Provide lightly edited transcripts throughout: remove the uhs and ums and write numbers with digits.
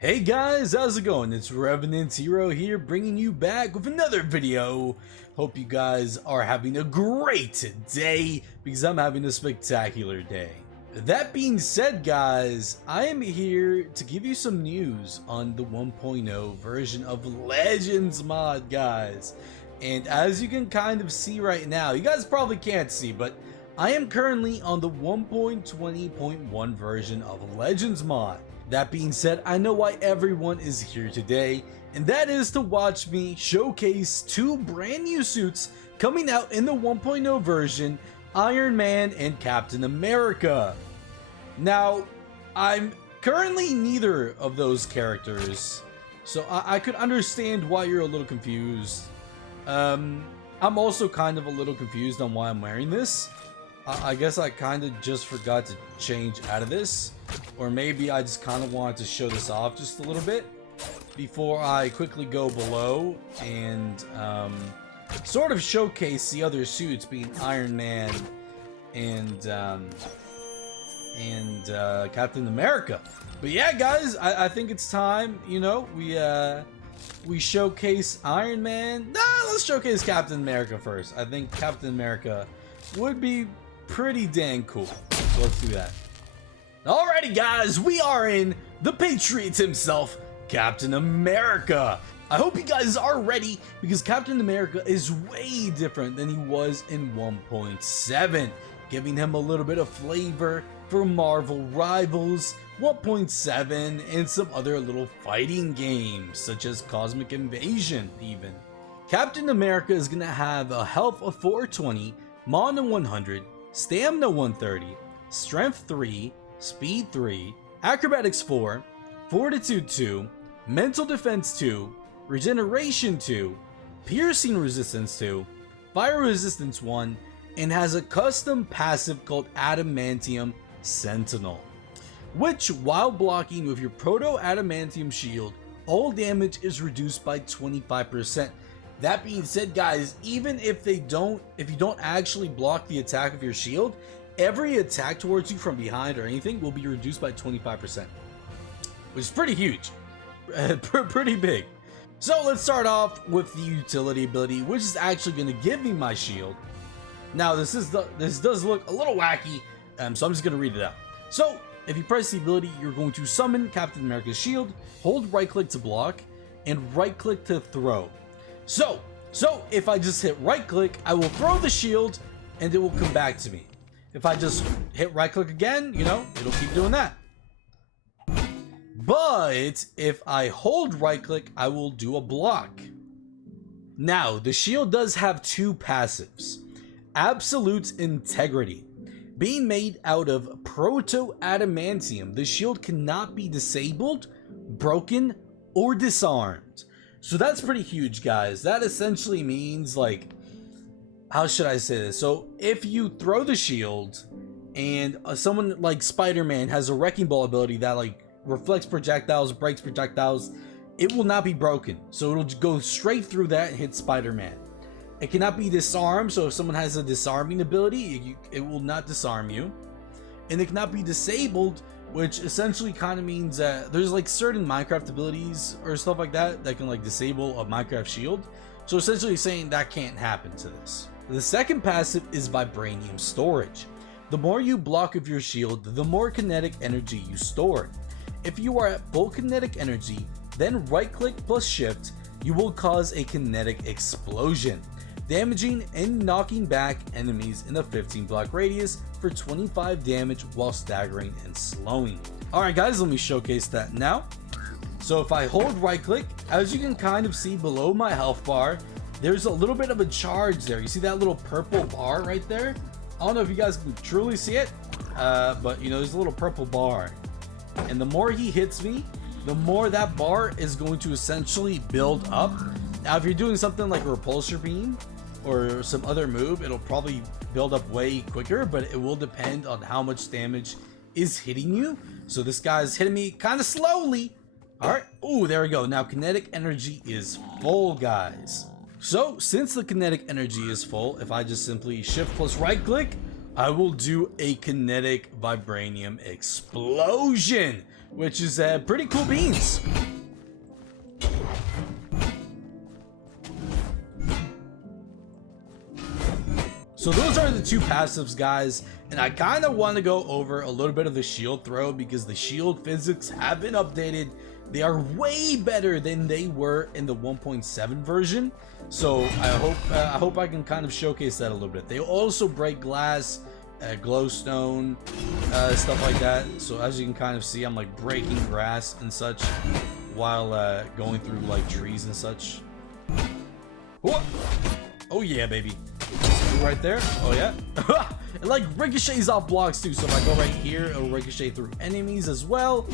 Hey guys, how's it going? It's Revenant Hero here, bringing you back with another video. Hope you guys are having a great day, because I'm having a spectacular day. That being said, guys, I am here to give you some news on the 1.0 version of Legends mod, guys. And as you can kind of see right now, you guys probably can't see, but I am currently on the 1.20.1 version of Legends mod. That being said, I know why everyone is here today, and that is to watch me showcase two brand new suits coming out in the 1.0 version, Iron Man and Captain America. Now, I'm currently neither of those characters, so I could understand why you're a little confused. I'm also kind of a little confused on why I'm wearing this. I guess I kind of just forgot to change out of this, or maybe I just kind of wanted to show this off just a little bit before I quickly go below and sort of showcase the other suits, being Iron Man and Captain America. But yeah, guys, I think it's time, you know, we showcase Iron Man. Let's showcase Captain America first. I think Captain America would be pretty dang cool, so let's do that. Alrighty guys, we are in the Patriot himself, Captain America. I hope you guys are ready, because Captain America is way different than he was in 1.7, giving him a little bit of flavor for Marvel Rivals, 1.7, and some other little fighting games, such as Cosmic Invasion even. Captain America is gonna have a health of 420, mana 100, stamina 130, strength 3, speed 3, acrobatics 4, fortitude 2, mental defense 2, regeneration 2, piercing resistance 2, fire resistance 1, and has a custom passive called Adamantium Sentinel, which, while blocking with your Proto Adamantium shield, all damage is reduced by 25%. That being said, guys, even if you don't actually block the attack of your shield, every attack towards you from behind or anything will be reduced by 25%, which is pretty huge, pretty big. So let's start off with the utility ability, which is actually going to give me my shield. Now this does look a little wacky, so I'm just going to read it out. So if you press the ability, you're going to summon Captain America's shield, hold right click to block, and right click to throw. So if I just hit right click, I will throw the shield and it will come back to me. If I just hit right click again, you know, it'll keep doing that. But if I hold right click, I will do a block. Now, the shield does have two passives. Absolute Integrity. Being made out of Proto Adamantium, the shield cannot be disabled, broken, or disarmed. So that's pretty huge, guys. That essentially means, like, how should I say this? So if you throw the shield and someone like Spider-Man has a wrecking ball ability that like reflects projectiles, breaks projectiles, it will not be broken. So it'll go straight through that and hit Spider-Man. It cannot be disarmed, so if someone has a disarming ability, it will not disarm you. And it cannot be disabled, which essentially kind of means that there's like certain Minecraft abilities or stuff like that that can like disable a Minecraft shield. So essentially saying that can't happen to this. The second passive is Vibranium Storage. The more you block with your shield, the more kinetic energy you store. If you are at full kinetic energy, then right click plus shift, you will cause a kinetic explosion, damaging and knocking back enemies in a 15 block radius for 25 damage while staggering and slowing. Alright guys, let me showcase that now. So if I hold right click, as you can kind of see below my health bar, there's a little bit of a charge there. You see that little purple bar right there? I don't know if you guys can truly see it, but you know, there's a little purple bar. And the more he hits me, the more that bar is going to essentially build up. Now if you're doing something like a repulsor beam or some other move, it'll probably build up way quicker, but it will depend on how much damage is hitting you. So this guy's hitting me kind of slowly. All right, ooh, there we go. Now kinetic energy is full, guys. So since the kinetic energy is full, if I just simply shift plus right click, I will do a kinetic vibranium explosion, which is pretty cool beans. So those are the two passives, guys, and I kind of want to go over a little bit of the shield throw because the shield physics have been updated. They are way better than they were in the 1.7 version. So I hope I can kind of showcase that a little bit. They also break glass, glowstone, stuff like that. So as you can kind of see, I'm like breaking grass and such while going through like trees and such. Whoa. Oh yeah, baby. Right there. Oh yeah. It like ricochets off blocks too. So if I go right here, it'll ricochet through enemies as well.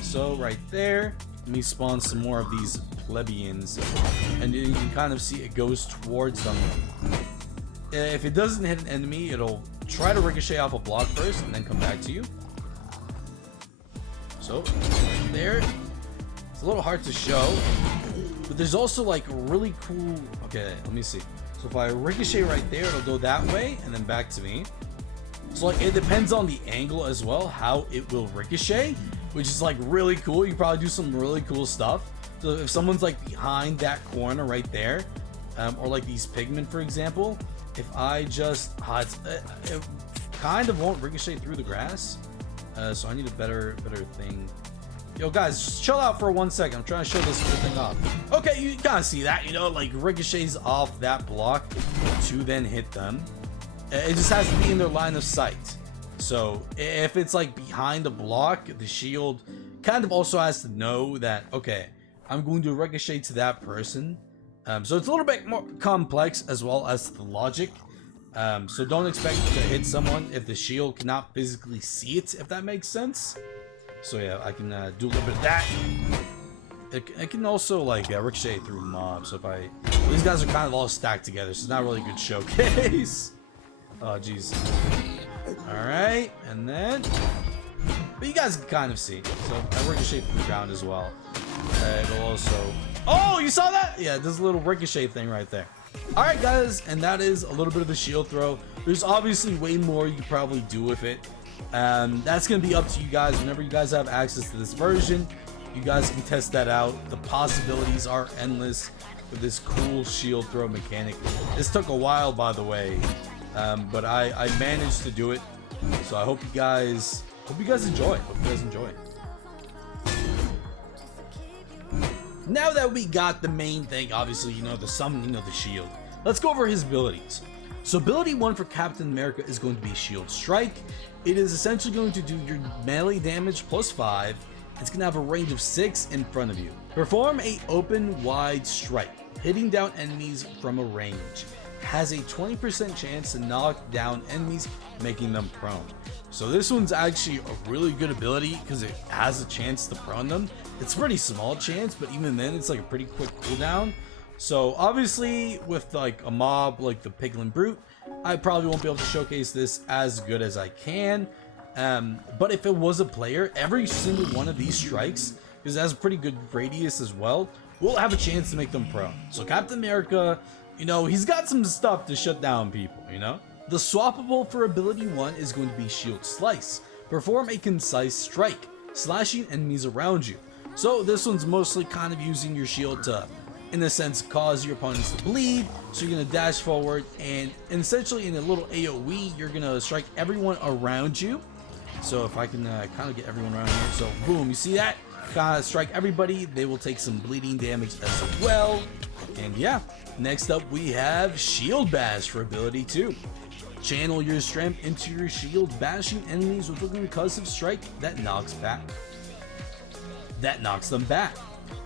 So right there, let me spawn some more of these plebeians, and you can kind of see it goes towards them. If it doesn't hit an enemy, it'll try to ricochet off a block first and then come back to you. So right there, it's a little hard to show, but there's also like really cool. Okay, let me see. So if I ricochet right there, it'll go that way and then back to me. So like it depends on the angle as well, how it will ricochet, which is like really cool. You can probably do some really cool stuff. So if someone's like behind that corner right there, or like these pigmen, for example, if I just, it kind of won't ricochet through the grass. So I need a better thing. Yo guys, just chill out for 1 second. I'm trying to show this whole thing off. Okay, you gotta see that, you know, like ricochets off that block to then hit them. It just has to be in their line of sight. So if it's like behind the block, the shield kind of also has to know that, okay, I'm going to ricochet to that person. So it's a little bit more complex as well as the logic. So don't expect to hit someone if the shield cannot physically see it, if that makes sense. So yeah, I can do a little bit of that. It can also like ricochet through mobs. So if these guys are kind of all stacked together, so it's not really a good showcase. Oh jeez. All right, and then, but you guys can kind of see. So I ricochet through the ground as well. It'll also. Oh, you saw that? Yeah, this little ricochet thing right there. All right, guys, and that is a little bit of the shield throw. There's obviously way more you could probably do with it. That's gonna be up to you guys. Whenever you guys have access to this version, you guys can test that out. The possibilities are endless with this cool shield throw mechanic. This took a while, by the way, but I managed to do it. So I hope you guys enjoy. Now that we got the main thing, obviously, you know, the summoning of the shield, let's go over his abilities. So ability 1 for Captain America is going to be Shield Strike. It is essentially going to do your melee damage plus 5. It's going to have a range of 6 in front of you. Perform a open wide strike, hitting down enemies from a range. Has a 20% chance to knock down enemies, making them prone. So this one's actually a really good ability because it has a chance to prone them. It's a pretty small chance, but even then it's like a pretty quick cooldown. So obviously with like a mob like the Piglin Brute, I probably won't be able to showcase this as good as I can. But if it was a player, every single one of these strikes, because it has a pretty good radius as well, will have a chance to make them prone. So Captain America, you know, he's got some stuff to shut down people, you know? The swappable for ability 1 is going to be Shield Slice. Perform a concise strike, slashing enemies around you. So this one's mostly kind of using your shield to, in a sense, cause your opponents to bleed. So you're going to dash forward and essentially in a little AoE, you're going to strike everyone around you. So if I can kind of get everyone around here. So boom, you see that? Kind of strike everybody. They will take some bleeding damage as well. And yeah, next up we have Shield Bash for ability 2. Channel your strength into your shield, bashing enemies with a concussive strike that knocks them back.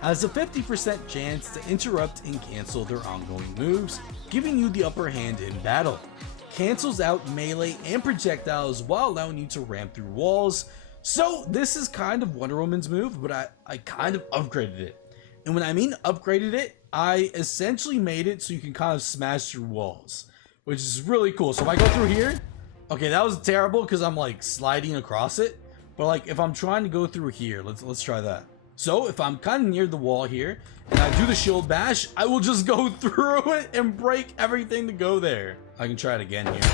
Has a 50% chance to interrupt and cancel their ongoing moves, giving you the upper hand in battle. Cancels out melee and projectiles while allowing you to ram through walls. So this is kind of Wonder Woman's move, but I kind of upgraded it. And when I mean upgraded it, I essentially made it so you can kind of smash through walls, which is really cool. So if I go through here, okay, that was terrible because I'm like sliding across it. But like if I'm trying to go through here, let's try that. So if I'm kind of near the wall here and I do the shield bash, I will just go through it and break everything to go there. I can try it again here.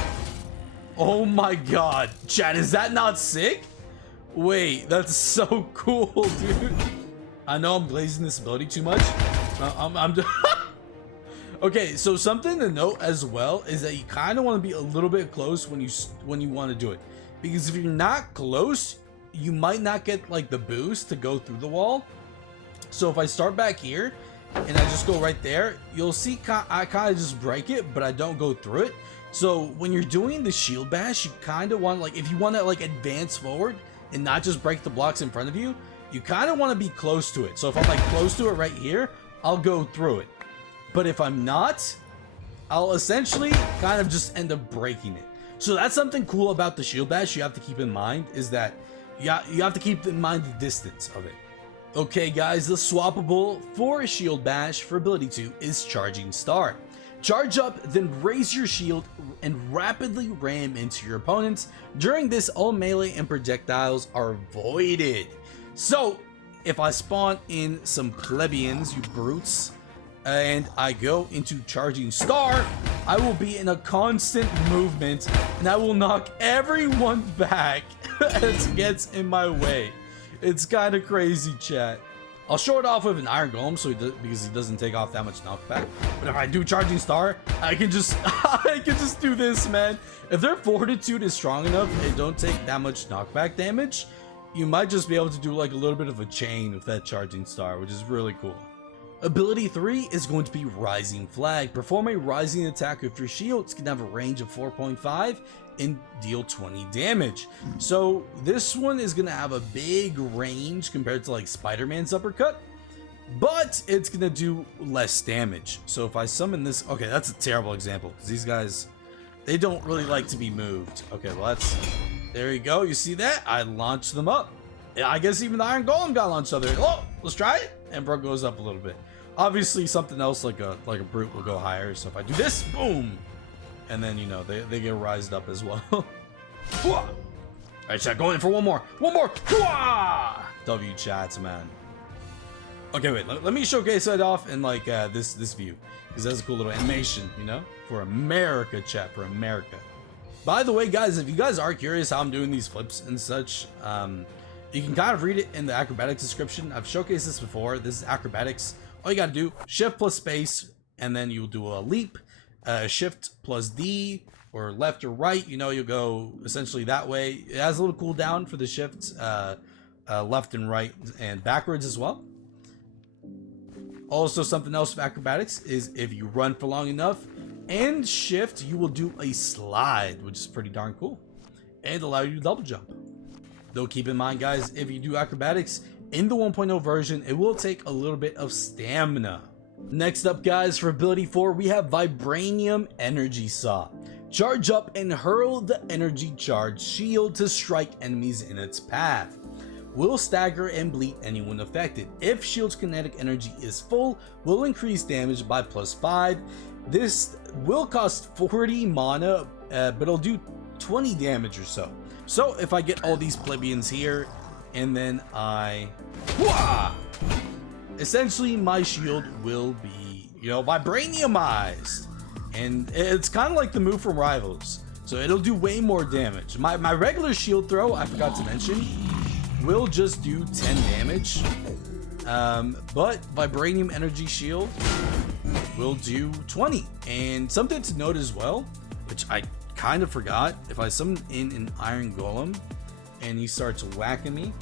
Oh my god, chat, is that not sick? Wait, that's so cool, dude. I know I'm glazing this ability too much. I'm Okay, so something to note as well is that you kind of want to be a little bit close when you want to do it, because if you're not close, you might not get like the boost to go through the wall. So if I start back here and I just go right there, you'll see I kind of just break it, but I don't go through it. So when you're doing the shield bash, you kind of want, like, if you want to like advance forward and not just break the blocks in front of you, you kind of want to be close to it. So if I'm like close to it right here, I'll go through it. But if I'm not, I'll essentially kind of just end up breaking it. So that's something cool about the shield bash you have to keep in mind, is that you have to keep in mind the distance of it. Okay guys, the swappable for a shield bash for ability 2 is Charging Star. Charge up, then raise your shield and rapidly ram into your opponents. During this, all melee and projectiles are voided. So if I spawn in some plebeians, you brutes, and I go into Charging Star, I will be in a constant movement and I will knock everyone back as gets in my way. It's kind of crazy, chat. I'll show it off with an Iron Golem because he doesn't take off that much knockback. But if I do Charging Star, I can just do this, man. If their fortitude is strong enough and they don't take that much knockback damage, you might just be able to do like a little bit of a chain with that Charging Star, which is really cool. Ability 3 is going to be Rising Flag. Perform a rising attack with your shield. It's going to have a range of 4.5 and deal 20 damage. So this one is going to have a big range compared to like Spider-Man's uppercut, but it's going to do less damage. So if I summon this, okay, that's a terrible example because these guys, they don't really like to be moved. Okay, well there you go. You see that? I launched them up. I guess even the Iron Golem got launched up there. Oh, let's try it. And bro goes up a little bit. Obviously something else like a brute will go higher. So if I do this, boom. And then, you know, they get rised up as well. Alright, chat, go in for one more. One more. W chats, man. Okay, wait, let me showcase that off in like this view, because that's a cool little animation, you know, for America, chat, for America. By the way, guys, if you guys are curious how I'm doing these flips and such, you can kind of read it in the acrobatics description. I've showcased this before. This is acrobatics. All you got to do, shift plus space, and then you'll do a leap. Shift plus D, or left or right, you know, you'll go essentially that way. It has a little cooldown for the shift, left and right and backwards as well. Also, something else with acrobatics is if you run for long enough and shift, you will do a slide, which is pretty darn cool, and allow you to double jump. Though keep in mind, guys, if you do acrobatics in the 1.0 version, it will take a little bit of stamina. Next up, guys, for ability 4, we have Vibranium Energy Saw. Charge up and hurl the energy charge shield to strike enemies in its path. Will stagger and bleed anyone affected. If shield's kinetic energy is full, will increase damage by +5. This will cost 40 mana, but it'll do 20 damage or so. So if I get all these plebeians here, and then essentially my shield will be, you know, vibraniumized. And it's kind of like the move from Rivals. So it'll do way more damage. My regular shield throw, I forgot to mention, will just do 10 damage. But Vibranium Energy Shield will do 20. And something to note as well, which I kind of forgot, if I summon in an Iron Golem and he starts whacking me,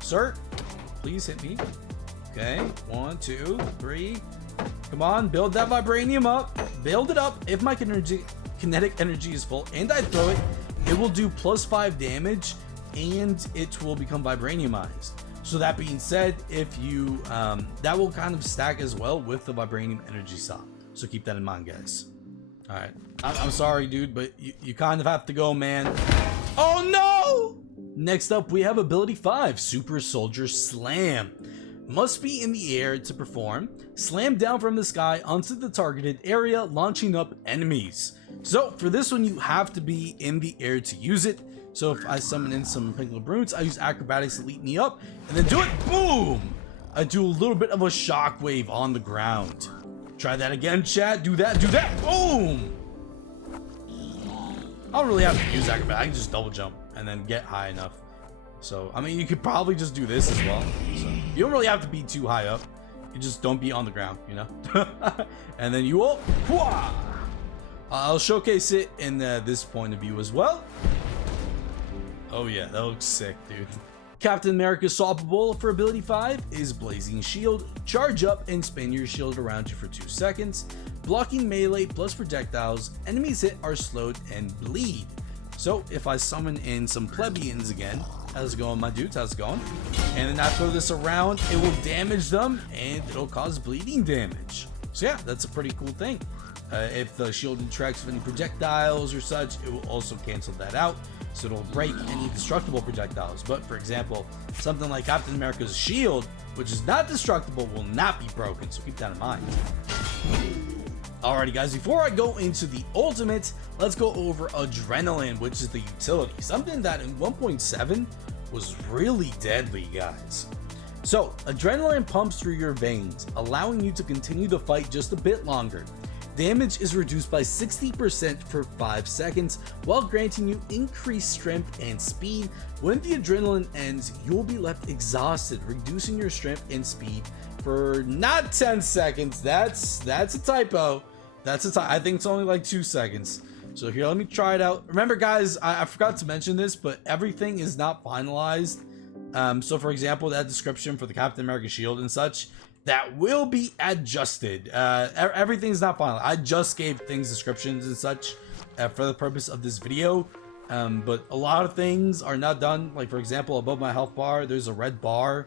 sir, please hit me. Okay, 1, 2, 3. Come on, build that vibranium up. Build it up. If my kinetic energy is full and I throw it, it will do +5 damage and it will become vibraniumized. So that being said, if you that will kind of stack as well with the Vibranium Energy Saw. So keep that in mind, guys. All right, I'm sorry, dude, but you kind of have to go, man. Oh no! Next up, we have ability 5, Super Soldier Slam. Must be in the air to perform. Slam down from the sky onto the targeted area, launching up enemies. So for this one, you have to be in the air to use it. So if I summon in some Pengellyz brutes, I use acrobatics to leap me up and then do it. Boom! I do a little bit of a shockwave on the ground. Try that again, chat. Do that. Boom! I don't really have to use acrobatics. I can just double jump and then get high enough. So, I mean, you could probably just do this as well. So, you don't really have to be too high up. You just don't be on the ground, you know? And then you will... I'll showcase it in this point of view as well. Oh yeah, that looks sick, dude. Captain America's swappable for ability 5 is Blazing Shield. Charge up and spin your shield around you for 2 seconds. Blocking melee plus projectiles. Enemies hit are slowed and bleed. So if I summon in some plebeians again, how's it going, my dudes? How's it going? And then I throw this around, it will damage them and it'll cause bleeding damage. So yeah, that's a pretty cool thing. If the shield interacts with any projectiles or such, it will also cancel that out. So it'll break any destructible projectiles. But for example, something like Captain America's shield, which is not destructible, will not be broken. So keep that in mind. Alrighty guys, before I go into the ultimate, let's go over Adrenaline, which is the utility. Something that in 1.7 was really deadly, guys. So, Adrenaline pumps through your veins, allowing you to continue to fight just a bit longer. Damage is reduced by 60% for 5 seconds, while granting you increased strength and speed. When the adrenaline ends, you'll be left exhausted, reducing your strength and speed for not 10 seconds. That's a typo. I think it's only like 2 seconds. So here, let me try it out. Remember guys, I forgot to mention this, but everything is not finalized. So for example, that description for the Captain America shield and such, that will be adjusted. Everything's not final. I just gave things descriptions and such for the purpose of this video. But a lot of things are not done. Like for example, above my health bar, there's a red bar,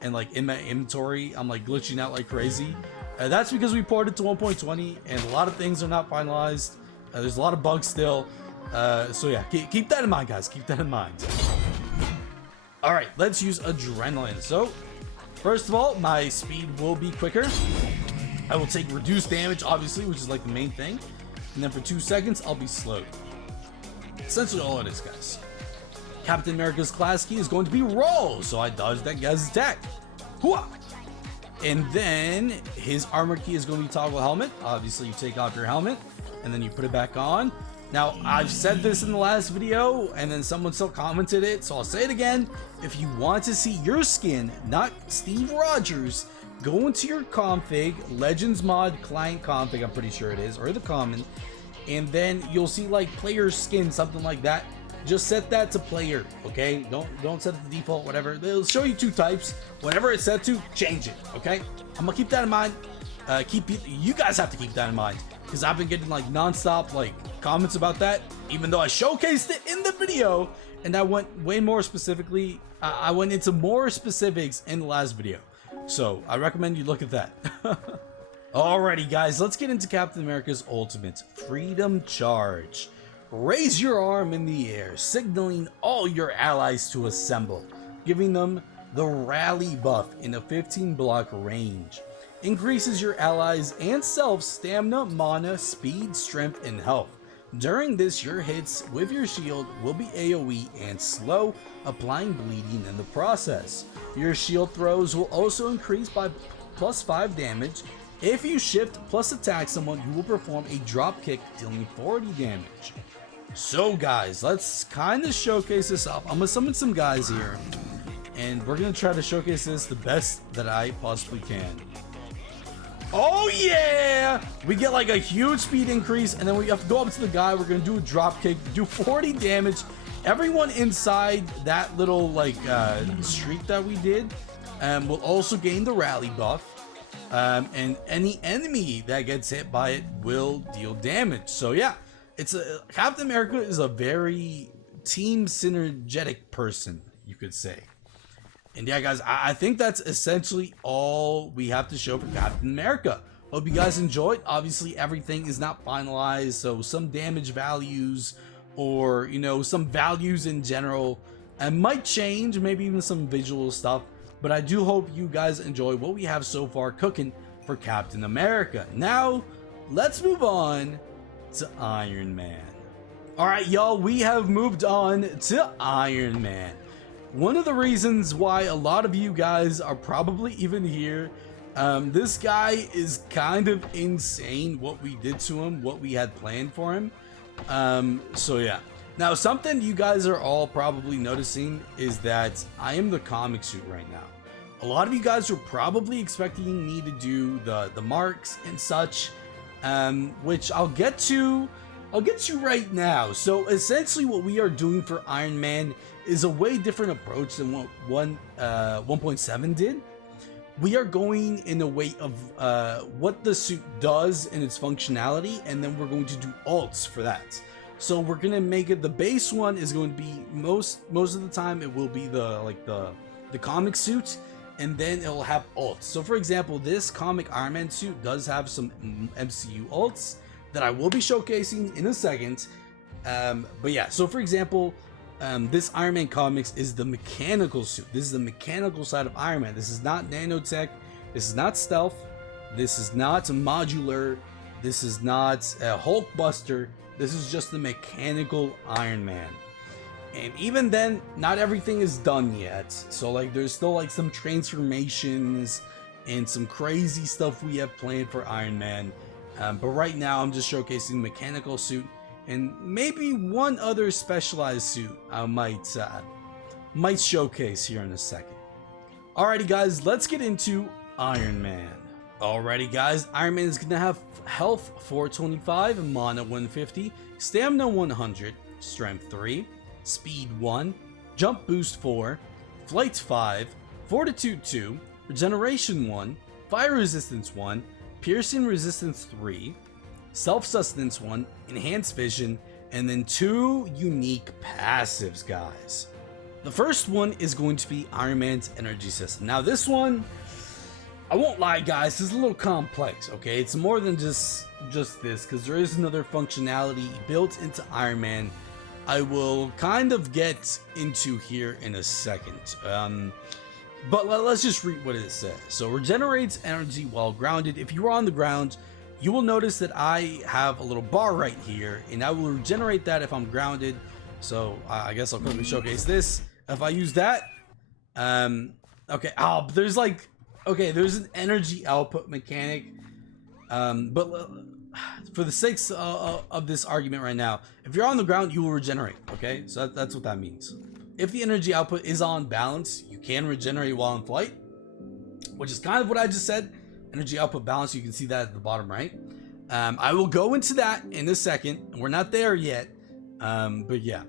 and like in my inventory, I'm like glitching out like crazy. That's because we ported to 1.20, and a lot of things are not finalized. There's a lot of bugs still. So yeah, keep that in mind, guys. Keep that in mind. All right, let's use Adrenaline. So first of all, my speed will be quicker. I will take reduced damage, obviously, which is like the main thing. And then for 2 seconds, I'll be slowed. Essentially all it is, guys. Captain America's class key is going to be roll. So I dodge that guy's attack. Hooah! And then his armor key is going to be toggle helmet. Obviously, you take off your helmet and then you put it back on. Now, I've said this in the last video, and then someone still commented it, so I'll say it again. If you want to see your skin, not Steve Rogers, go into your config, Legends Mod Client Config, I'm pretty sure it is, or the common, and then you'll see like player skin, something like that. Just set that to player, okay? Don't set it to default, whatever. They'll show you 2 types. Whatever it's set to, change it, okay? I'm gonna keep that in mind. You guys have to keep that in mind, because I've been getting like non-stop like comments about that, even though I showcased it in the video and I went way more specifically. I went into more specifics in the last video, so I recommend you look at that. Alrighty guys, let's get into Captain America's ultimate, Freedom Charge. Raise your arm in the air, signaling all your allies to assemble, giving them the rally buff in a 15 block range. Increases your allies and self stamina, mana, speed, strength, and health. During this, your hits with your shield will be AoE and slow, applying bleeding in the process. Your shield throws will also increase by +5 damage. If you shift plus attack someone, you will perform a drop kick, dealing 40 damage. So guys, let's kind of showcase this up. I'm gonna summon some guys here, and we're gonna try to showcase this the best that I possibly can. Oh yeah! We get like a huge speed increase, and then we have to go up to the guy. We're gonna do a drop kick, do 40 damage. Everyone inside that little like streak that we did will also gain the rally buff, and any enemy that gets hit by it will deal damage. So yeah, Captain America is a very team synergetic person, you could say. And yeah, guys, I think that's essentially all we have to show for Captain America. Hope you guys enjoyed. Obviously, everything is not finalized, so some damage values or, you know, some values in general might change, maybe even some visual stuff. But I do hope you guys enjoy what we have so far cooking for Captain America. Now, let's move on to Iron Man. All right, y'all, we have moved on to Iron Man. One of the reasons why a lot of you guys are probably even here, this guy is kind of insane what we did to him, what we had planned for him. So yeah, Now, something you guys are all probably noticing is that I am the comic suit right now. A lot of you guys are probably expecting me to do the marks and such, which I'll get to right now. So essentially what we are doing for Iron Man is a way different approach than what 1.7 did. We are going in a way of what the suit does and its functionality, and then we're going to do alts for that. So we're gonna make it, the base one is going to be most of the time it will be the comic suit, and then it'll have alts. So for example, this comic Iron Man suit does have some MCU alts that I will be showcasing in a second. But yeah, so for example, this Iron Man comics is the mechanical suit. This is the mechanical side of Iron Man. This is not nanotech. This is not stealth. This is not modular. This is not Hulkbuster. This is just the mechanical Iron Man. And even then, not everything is done yet. So like there's still like some transformations and some crazy stuff we have planned for Iron Man. But right now I'm just showcasing the mechanical suit and maybe one other specialized suit I might showcase here in a second. Alrighty guys, let's get into Iron Man. Alrighty guys, Iron Man is gonna have health 425, mana 150, stamina 100, strength 3, speed 1, jump boost 4, flight 5, fortitude 2, regeneration 1, fire resistance 1, piercing resistance 3, self-sustenance 1, enhanced vision, and then 2 unique passives, guys. The first one is going to be Iron Man's energy system. Now this one, I won't lie guys, this is a little complex, okay? It's more than just this, because there is another functionality built into Iron Man I will kind of get into here in a second. But let's just read what it says. So regenerates energy while grounded. If you are on the ground, you will notice that I have a little bar right here, and I will regenerate that if I'm grounded. So I guess I'll quickly showcase this. If I use that, okay, there's like, okay, there's an energy output mechanic, but for the sakes of this argument right now, if you're on the ground, you will regenerate, okay? So that's what that means. If the energy output is on balance, you can regenerate while in flight, which is kind of what I just said. Energy output balance, you can see that at the bottom right. I will go into that in a second. We're not there yet, but yeah.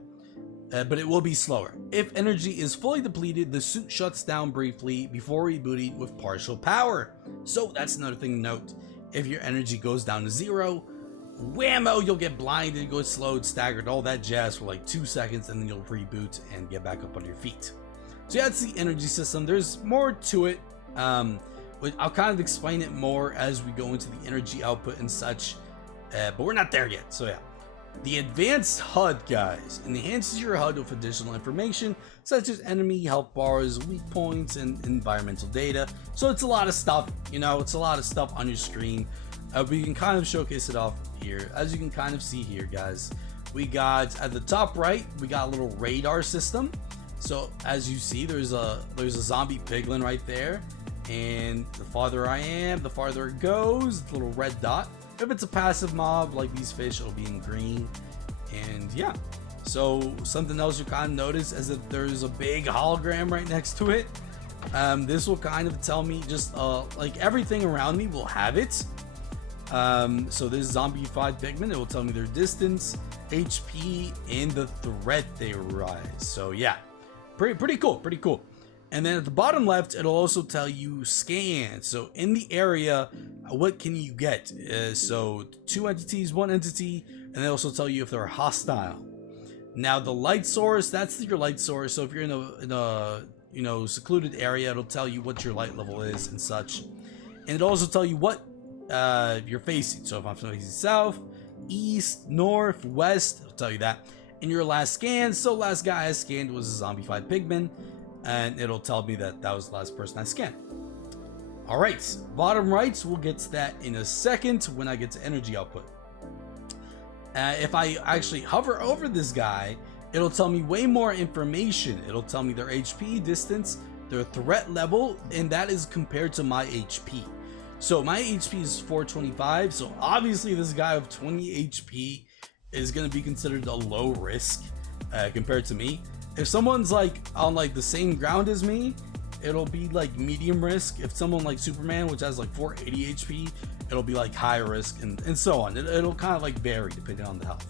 But it will be slower. If energy is fully depleted, the suit shuts down briefly before rebooting with partial power. So that's another thing to note. If your energy goes down to 0, whammo, you'll get blinded, go slowed, staggered, all that jazz for like 2 seconds, and then you'll reboot and get back up on your feet. So yeah, that's the energy system. There's more to it. But I'll kind of explain it more as we go into the energy output and such. But we're not there yet, so yeah. The advanced HUD, guys, enhances your HUD with additional information such as enemy health bars, weak points, and environmental data. So it's a lot of stuff, you know, it's a lot of stuff on your screen. We can kind of showcase it off here. As you can kind of see here, guys, we got at the top right, we got a little radar system. So as you see, there's a zombie piglin right there, and the farther I am, the farther it goes. The little red dot. If it's a passive mob like these fish, it'll be in green. And yeah, so something else you kind of notice is that there's a big hologram right next to it. This will kind of tell me just like everything around me will have it. So this zombified pigment, it will tell me their distance, HP, and the threat they rise. So yeah, pretty cool. And then at the bottom left, it'll also tell you scan. So in the area, what can you get? So 2 entities, 1 entity, and they also tell you if they're hostile. Now the light source, that's your light source. So if you're in a secluded area, it'll tell you what your light level is and such. And it'll also tell you what you're facing. So if I'm facing south, east, north, west, it'll tell you that. In your last scan, so last guy I scanned was a zombified pigman. And it'll tell me that that was the last person I scanned. All right, bottom right, we'll get to that in a second when I get to energy output. If I actually hover over this guy, it'll tell me way more information. It'll tell me their HP, distance, their threat level, and that is compared to my HP. So my HP is 425, so obviously this guy with 20 HP is going to be considered a low risk. compared to me. If someone's like on like the same ground as me, it'll be like medium risk. If someone like Superman, which has like 480 HP, it'll be like high risk, and so on. It'll kind of like vary depending on the health.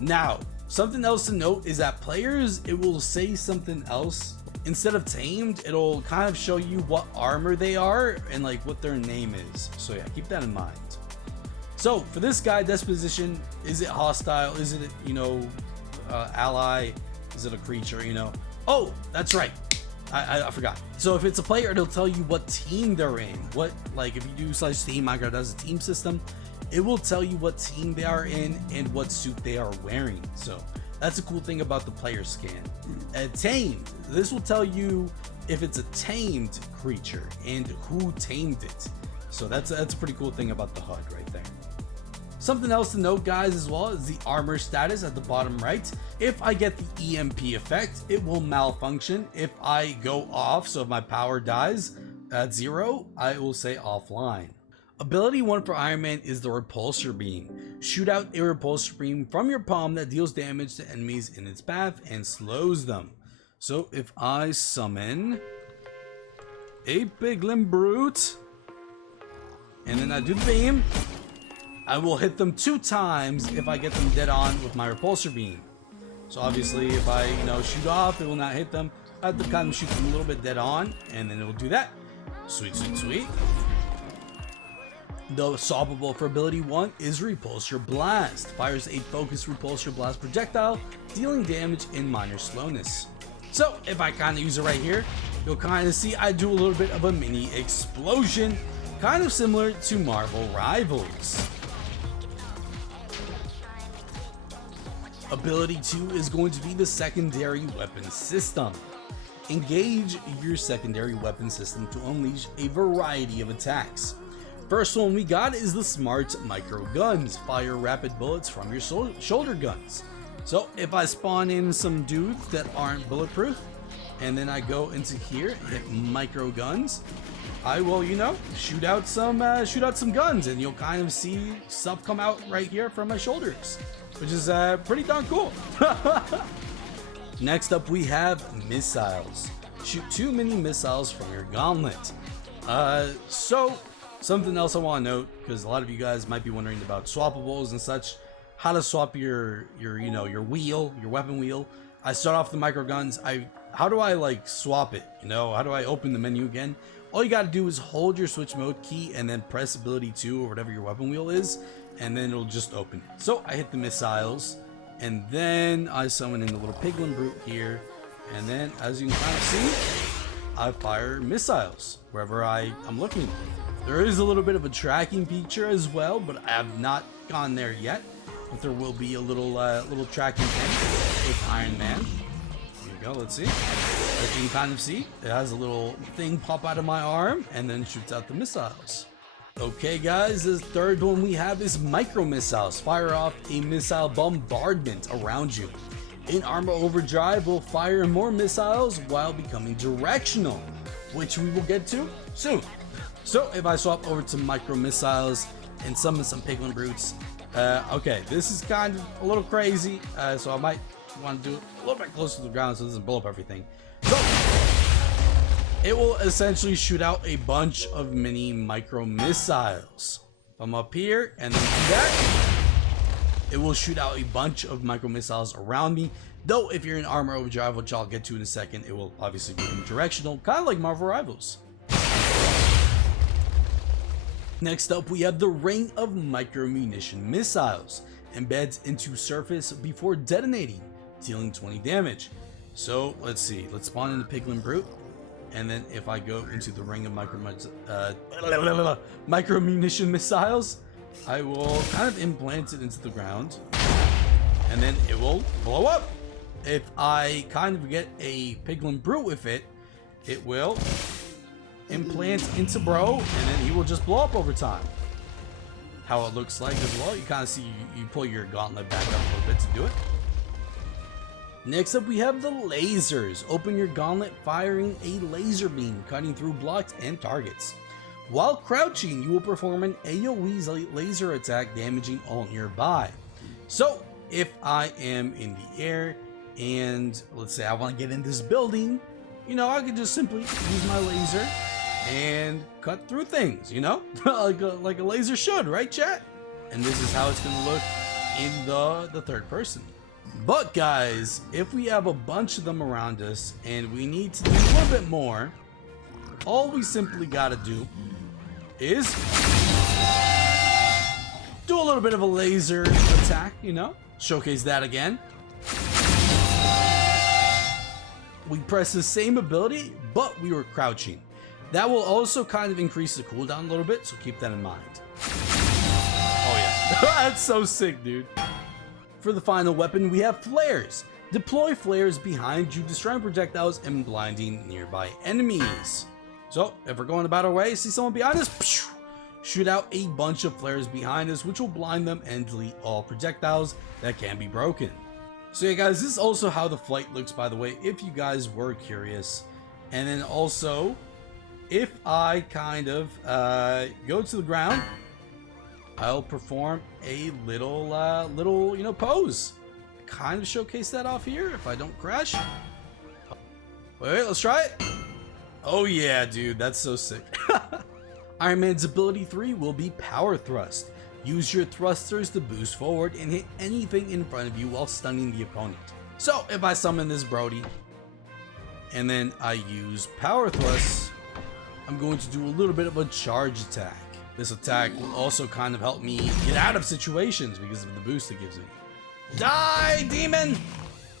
Now, something else to note is that players, it will say something else. Instead of tamed, it'll kind of show you what armor they are and like what their name is. So yeah, keep that in mind. So for this guy, disposition, is it hostile? Is it, you know, ally? Is it a creature, you know? Oh, that's right. I forgot. So if it's a player, it'll tell you what team they're in. What, like if you do /team, Minecraft has a team system, it will tell you what team they are in and what suit they are wearing. So that's a cool thing about the player scan. Tamed, this will tell you if it's a tamed creature and who tamed it. So that's a pretty cool thing about the HUD right there. Something else to note, guys, as well, is the armor status at the bottom right. If I get the EMP effect, it will malfunction. If I go off, so if my power dies at 0, I will say offline. Ability 1 for Iron Man is the Repulsor Beam. Shoot out a Repulsor Beam from your palm that deals damage to enemies in its path and slows them. So if I summon a Piglin Brute, and then I do the beam, I will hit them 2 times if I get them dead on with my Repulsor Beam. So obviously if I, you know, shoot off, it will not hit them. I have to kind of shoot them a little bit dead on, and then it will do that. Sweet, sweet, sweet. The swappable for ability 1 is Repulsor Blast. Fires a focused Repulsor Blast projectile, dealing damage in minor slowness. So if I kind of use it right here, you'll kind of see I do a little bit of a mini explosion, kind of similar to Marvel Rivals. Ability 2 is going to be the secondary weapon system. Engage your secondary weapon system to unleash a variety of attacks. First one we got is the Smart Micro Guns. Fire rapid bullets from your shoulder guns. So if I spawn in some dudes that aren't bulletproof, and then I go into here, hit micro guns, I will, you know, shoot out some guns, and you'll kind of see stuff come out right here from my shoulders, which is pretty darn cool. Next up, we have missiles. Shoot 2 mini missiles from your gauntlet. So something else I want to note, because a lot of you guys might be wondering about swappables and such, how to swap your wheel, your weapon wheel. I start off the micro guns. How do I like swap it? You know, how do I open the menu again? All you got to do is hold your switch mode key and then press ability 2 or whatever your weapon wheel is, and then it'll just open it. So I hit the missiles, and then I summon in the little Piglin Brute here, and then as you can kind of see, I fire missiles wherever I'm looking. There is a little bit of a tracking feature as well, but I have not gone there yet. But there will be a little tracking thing with Iron Man. Here we go, let's see. As you can kind of see, it has a little thing pop out of my arm and then shoots out the missiles. Okay guys, the third one we have is micro missiles. Fire off a missile bombardment around you. In Armor Overdrive, will fire more missiles while becoming directional, which we will get to soon. So if I swap over to micro missiles and summon some Piglin Brutes, okay, this is kind of a little crazy, so I might want to do it a little bit closer to the ground so it doesn't blow up everything. So it will essentially shoot out a bunch of mini micro missiles. If I'm up here and then do that, it will shoot out a bunch of micro missiles around me. Though if you're in Armor Overdrive, which I'll get to in a second, it will obviously be directional, kind of like Marvel Rivals. Next up, we have the Ring of Micro Munition Missiles. Embeds into surface before detonating, dealing 20 damage. So let's see, let's spawn in the Piglin Brute, and then if I go into the Ring of Micro Munition Missiles, I will kind of implant it into the ground, and then it will blow up. If I kind of get a Piglin Brute with it, it will implant into bro, and then he will just blow up over time. How it looks like as well, you kind of see you pull your gauntlet back up a little bit to do it. Next up, we have the lasers. Open your gauntlet, firing a laser beam, cutting through blocks and targets. While crouching, you will perform an AoE laser attack, damaging all nearby. So if I am in the air and let's say I want to get in this building, you know, I could just simply use my laser and cut through things, you know, like a laser should, right, chat? And this is how it's going to look in the third person. But guys, if we have a bunch of them around us and we need to do a little bit more, all we simply got to do is do a little bit of a laser attack, you know, showcase that again. We press the same ability, but we were crouching. That will also kind of increase the cooldown a little bit, so keep that in mind. Oh yeah, that's so sick, dude. For the final weapon, we have flares. Deploy flares behind you, destroying projectiles and blinding nearby enemies. So, if we're going about our way, see someone behind us, shoot out a bunch of flares behind us, which will blind them and delete all projectiles that can be broken. So yeah guys, this is also how the flight looks, by the way, if you guys were curious. And then also, if I kind of go to the ground, I'll perform a little, you know, pose. Kind of showcase that off here if I don't crash. Wait, let's try it. Oh yeah, dude, that's so sick. Iron Man's ability 3 will be Power Thrust. Use your thrusters to boost forward and hit anything in front of you while stunning the opponent. So if I summon this Brody and then I use Power Thrust, I'm going to do a little bit of a charge attack. This attack will also kind of help me get out of situations because of the boost it gives me. Die, demon!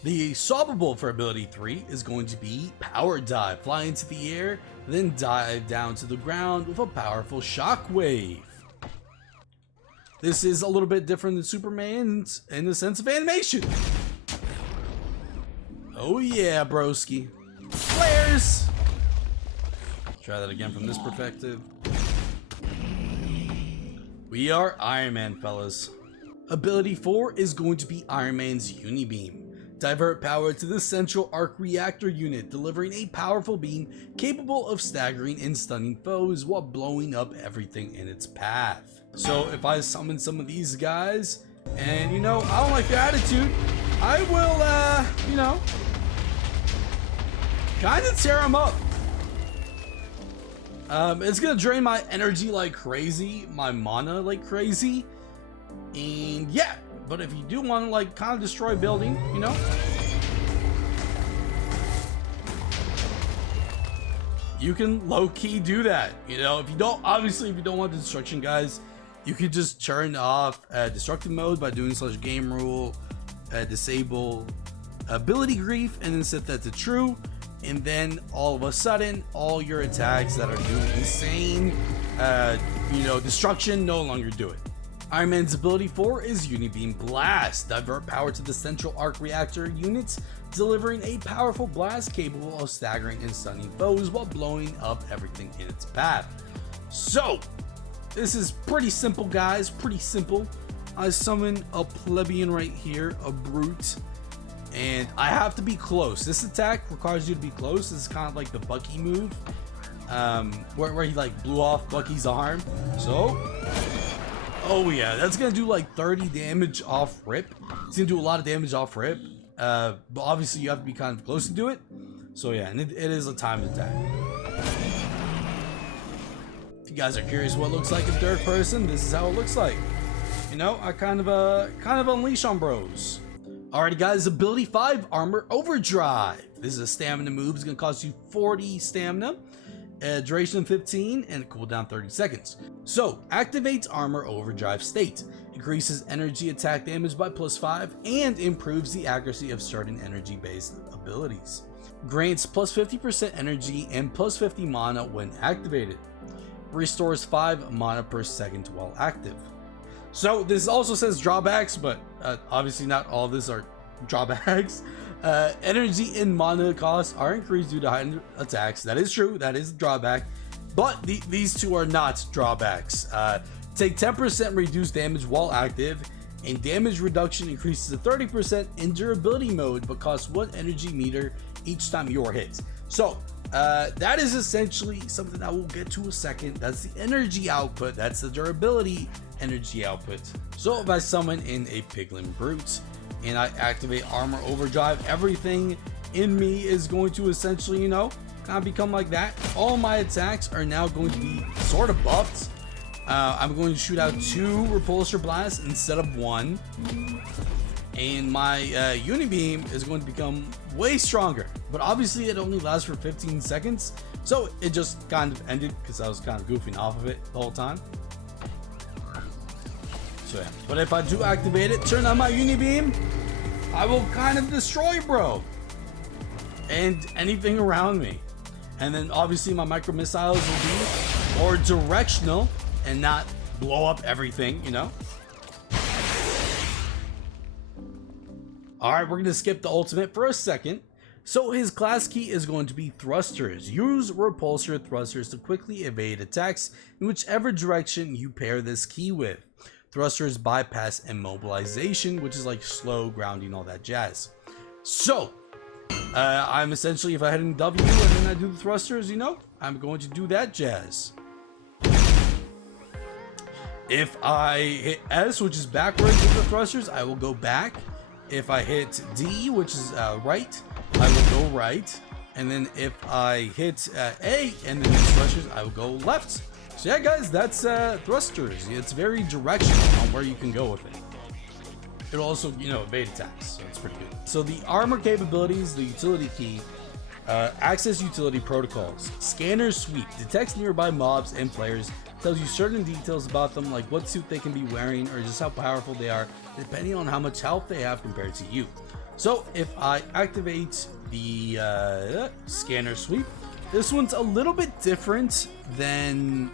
The swappable for ability 3 is going to be Power Dive. Fly into the air, then dive down to the ground with a powerful shockwave. This is a little bit different than Superman's in the sense of animation. Oh yeah, broski. Flares! Try that again from this perspective. We are Iron Man, fellas. Ability 4 is going to be Iron Man's Unibeam. Divert power to the central arc reactor unit, delivering a powerful beam capable of staggering and stunning foes while blowing up everything in its path. So if I summon some of these guys, and you know, I don't like their attitude, I will, you know, kind of tear them up. It's gonna drain my energy like crazy, my mana like crazy, and yeah. But if you do want to like kind of destroy a building, you know, you can low-key do that. You know, if you don't, obviously, if you don't want the destruction, guys, you could just turn off destructive mode by doing /game rule, disable ability grief, and then set that to true. And then all of a sudden, all your attacks that are doing insane, you know, destruction no longer do it. Iron Man's ability 4 is Unibeam Blast. Divert power to the central arc reactor units, delivering a powerful blast capable of staggering and stunning foes while blowing up everything in its path. So, this is pretty simple, guys. Pretty simple. I summon a plebeian right here, a brute, and I have to be close. This attack requires you to be close. This is kind of like the Bucky move, where he like blew off Bucky's arm. So. Oh yeah, that's gonna do like 30 damage off rip. It's gonna do a lot of damage off rip. But obviously you have to be kind of close to do it. So yeah, and it is a timed attack. If you guys are curious what it looks like in third person, this is how it looks like. You know, I kind of unleash on bros. Alrighty guys, ability 5, Armor Overdrive. This is a stamina move. It's gonna cost you 40 stamina. Duration 15 and cooldown 30 seconds. So activates Armor Overdrive state, increases energy attack damage by +5 and improves the accuracy of certain energy based abilities. Grants +50% energy and +50 mana when activated. Restores 5 mana per second while active. So this also says drawbacks, but obviously not all of this are drawbacks. Energy and mana costs are increased due to heightened attacks. That is true. That is a drawback. But these two are not drawbacks. Take 10% reduced damage while active, and damage reduction increases to 30% in durability mode, but costs 1 energy meter each time you're hit. So that is essentially something that we'll get to in a second. That's the energy output. That's the durability energy output. So if I summon in a Piglin Brute, and I activate armor overdrive, everything in me is going to essentially, you know, kind of become like that. All my attacks are now going to be sort of buffed. I'm going to shoot out 2 repulsor blasts instead of 1. And my Unibeam is going to become way stronger. But obviously it only lasts for 15 seconds. So it just kind of ended because I was kind of goofing off of it the whole time. So yeah. But if I do activate it, turn on my Unibeam, I will kind of destroy bro. And anything around me. And then obviously my micro missiles will be more directional and not blow up everything, you know? Alright, we're gonna skip the ultimate for a second. So his class key is going to be thrusters. Use repulsor thrusters to quickly evade attacks in whichever direction you pair this key with. Thrusters bypass immobilization, which is like slow grounding, all that jazz. So I'm essentially, if I hit in W and then I do the thrusters, you know, I'm going to do that jazz. If I hit S, which is backwards with the thrusters, I will go back. If I hit D, which is right, I will go right. And then if I hit A and then thrusters, I will go left. So yeah, guys, that's thrusters. It's very directional on where you can go with it. It'll also, you know, evade attacks, so it's pretty good. So the armor capabilities, the utility key, access utility protocols, scanner sweep, detects nearby mobs and players, tells you certain details about them, like what suit they can be wearing or just how powerful they are, depending on how much health they have compared to you. So if I activate the scanner sweep, this one's a little bit different than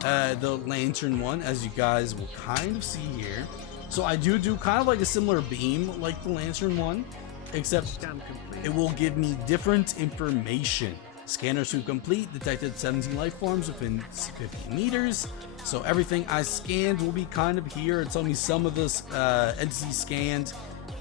the lantern one, as you guys will kind of see here. So I do kind of like a similar beam like the lantern one, except it will give me different information. Scanner sweep complete, detected 17 life forms within 50 meters. So everything I scanned will be kind of here. It's telling me some of this entities scanned.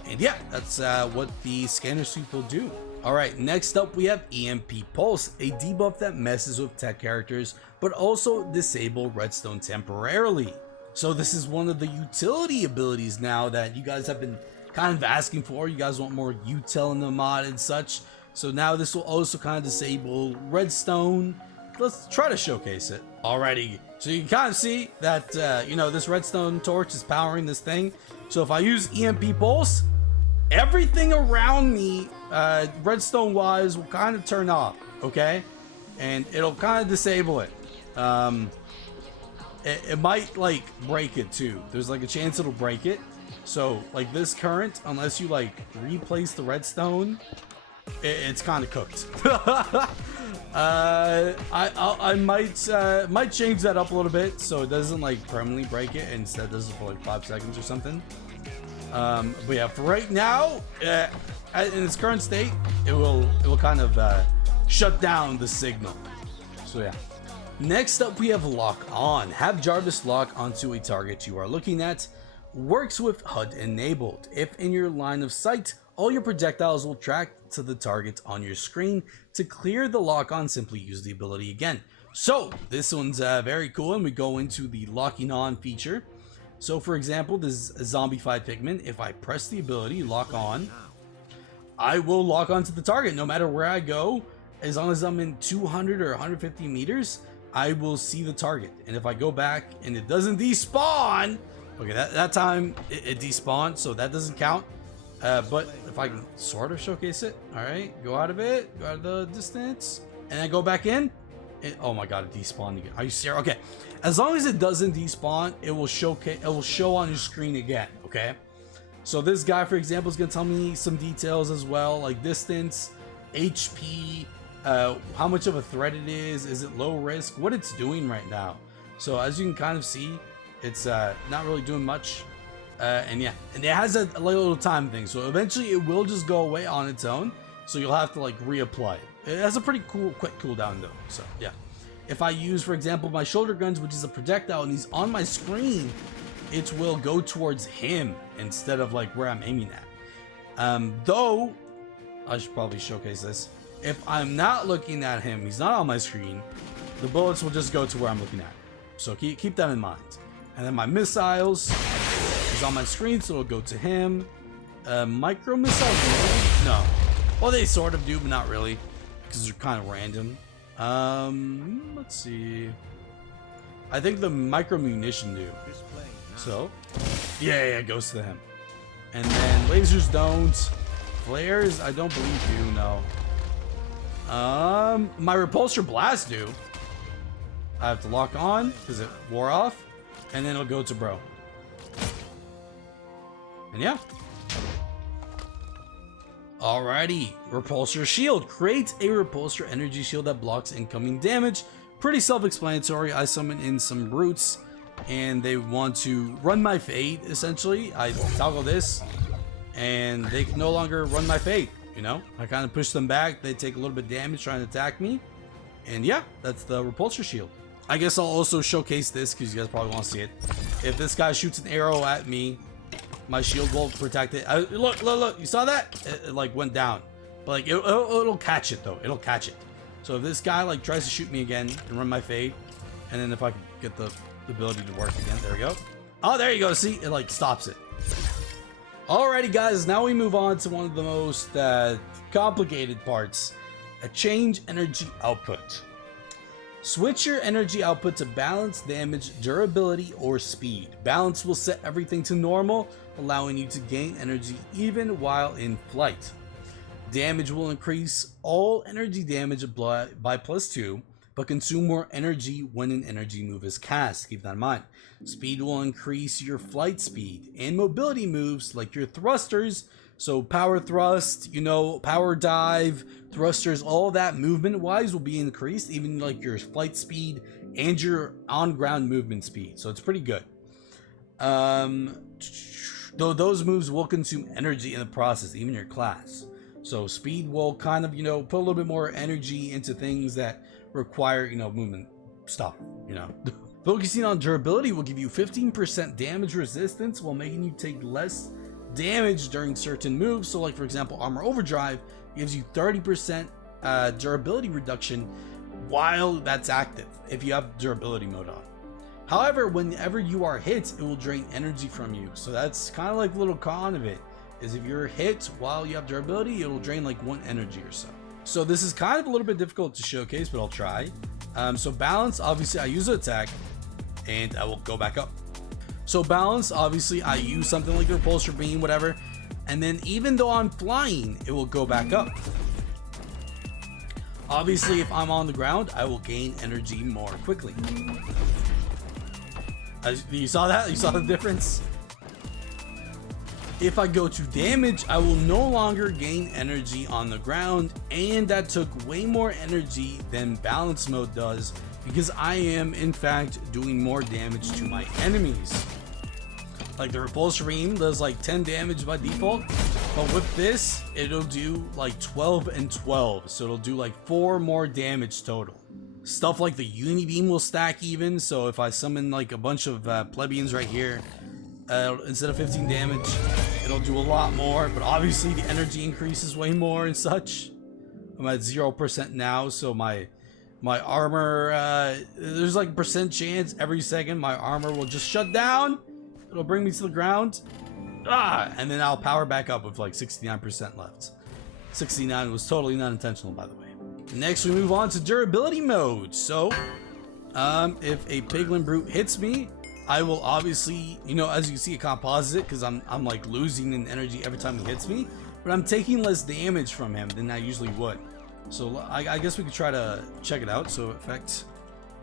And yeah, that's what the scanner sweep will do. Alright, next up we have EMP Pulse, a debuff that messes with tech characters, but also disable redstone temporarily. So this is one of the utility abilities now that you guys have been kind of asking for. You guys want more util in the mod and such. So now this will also kind of disable redstone. Let's try to showcase it. Alrighty, so you can kind of see that, you know, this redstone torch is powering this thing. So if I use EMP Pulse, everything around me, redstone wise, will kind of turn off, okay? And it'll kind of disable it. It might like break it too. There's like a chance it'll break it. So like this current, unless you like replace the redstone, it's kind of cooked. I might change that up a little bit so it doesn't like permanently break it, instead does it for like 5 seconds or something. But yeah, for right now, in its current state, it will kind of shut down the signal. So yeah. Next up we have Lock On. Have Jarvis lock onto a target you are looking at. Works with HUD enabled. If in your line of sight, all your projectiles will track to the target on your screen. To clear the lock on, simply use the ability again. So this one's very cool, and we go into the locking on feature. So for example, this zombified pigment, if I press the ability lock on, I will lock onto the target no matter where I go. As long as I'm in 200 or 150 meters, I will see the target. And if I go back and it doesn't despawn, okay, that time it despawned, so that doesn't count. But if I can sort of showcase it, all right, go out of it, go out of the distance, and then go back in. Oh my god, it despawned again. Are you serious? Okay, as long as it doesn't despawn, it will showcase. It will show on your screen again. Okay, so this guy, for example, is gonna tell me some details as well, like distance, HP, how much of a threat it is it low risk, what it's doing right now. So as you can kind of see, it's not really doing much. And yeah, and it has a little time thing, so eventually it will just go away on its own, so you'll have to like reapply it. It has a pretty cool quick cooldown though. So yeah, if I use, for example, my shoulder guns, which is a projectile, and he's on my screen, it will go towards him instead of like where I'm aiming at. Though I should probably showcase this. If I'm not looking at him, he's not on my screen, the bullets will just go to where I'm looking at. So keep that in mind. And then my missiles, he's on my screen, so it'll go to him. Micro missiles? No. Well, they sort of do, but not really, because they're kind of random. Let's see. I think the micro munition do. So, yeah, it goes to him. And then lasers don't. Flares, I don't believe do. No. My repulsor blast do. I have to lock on because it wore off, and then it'll go to bro. And yeah. Alrighty, repulsor shield. Create a repulsor energy shield that blocks incoming damage. Pretty self-explanatory. I summon in some brutes, and they want to run my fade. Essentially, I toggle this, and they can no longer run my fade. You know, I kind of push them back. They take a little bit of damage trying to attack me, and yeah, that's the repulsor shield. I guess I'll also showcase this because you guys probably want to see it. If this guy shoots an arrow at me, my shield will protect it. Look, you saw that? It like went down, but like it'll catch it though. It'll catch it. So if this guy like tries to shoot me again and run my fade, and then if I can get the ability to work again, there we go. Oh, there you go. See, it like stops it. Alrighty, guys. Now we move on to one of the most complicated parts: a change energy output. Switch your energy output to balance, damage, durability, or speed. Balance will set everything to normal, allowing you to gain energy even while in flight. Damage will increase all energy damage by +2, but consume more energy when an energy move is cast. Keep that in mind. Speed will increase your flight speed, and mobility moves like your thrusters, so power thrust, you know, power dive, thrusters, all that movement wise will be increased, even like your flight speed and your on ground movement speed. So it's pretty good. Though those moves will consume energy in the process, even your class. So speed will kind of, you know, put a little bit more energy into things that require, you know, movement stuff, you know. Focusing on durability will give you 15% damage resistance while making you take less damage during certain moves. So like for example, armor overdrive gives you 30% durability reduction while that's active if you have durability mode on. However, whenever you are hit, it will drain energy from you. So that's kind of like a little con of it, is if you're hit while you have durability, it'll drain like 1 energy or so. So this is kind of a little bit difficult to showcase, but I'll try. So balance, obviously I use an attack and I will go back up. So balance, obviously I use something like the repulsor beam, whatever, and then even though I'm flying, it will go back up. Obviously, if I'm on the ground, I will gain energy more quickly. You saw that? You saw the difference? If I go to damage, I will no longer gain energy on the ground, and that took way more energy than balance mode does, because I am in fact doing more damage to my enemies. Like the repulsor beam does like 10 damage by default, but with this it'll do like 12 and 12, so it'll do like 4 more damage total. Stuff like the uni beam will stack even, so if I summon like a bunch of plebeians right here, instead of 15 damage, it'll do a lot more, but obviously the energy increases way more and such. I'm at 0% now, so my armor, there's like percent chance every second my armor will just shut down. It'll bring me to the ground, and then I'll power back up with like 69% left. 69 was totally not intentional, by the way. Next, we move on to durability mode. So, if a piglin brute hits me, I will obviously, you know, as you see, it composites because I'm like losing in energy every time he hits me, but I'm taking less damage from him than I usually would. So I guess we could try to check it out. So effect,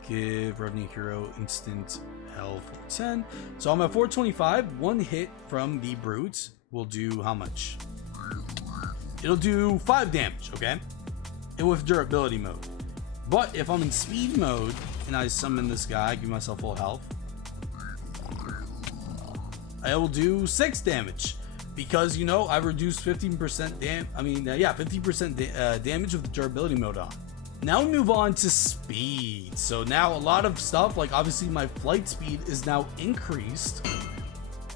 give Revenant Hero instant health 10. So I'm at 425. One hit from the brute will do how much? It'll do 5 damage, okay? And with durability mode. But if I'm in speed mode and I summon this guy, give myself full health, I will do 6 damage. Because, you know, I reduced 15% 50% damage with the durability mode on. Now we move on to speed. So now a lot of stuff, like obviously my flight speed is now increased.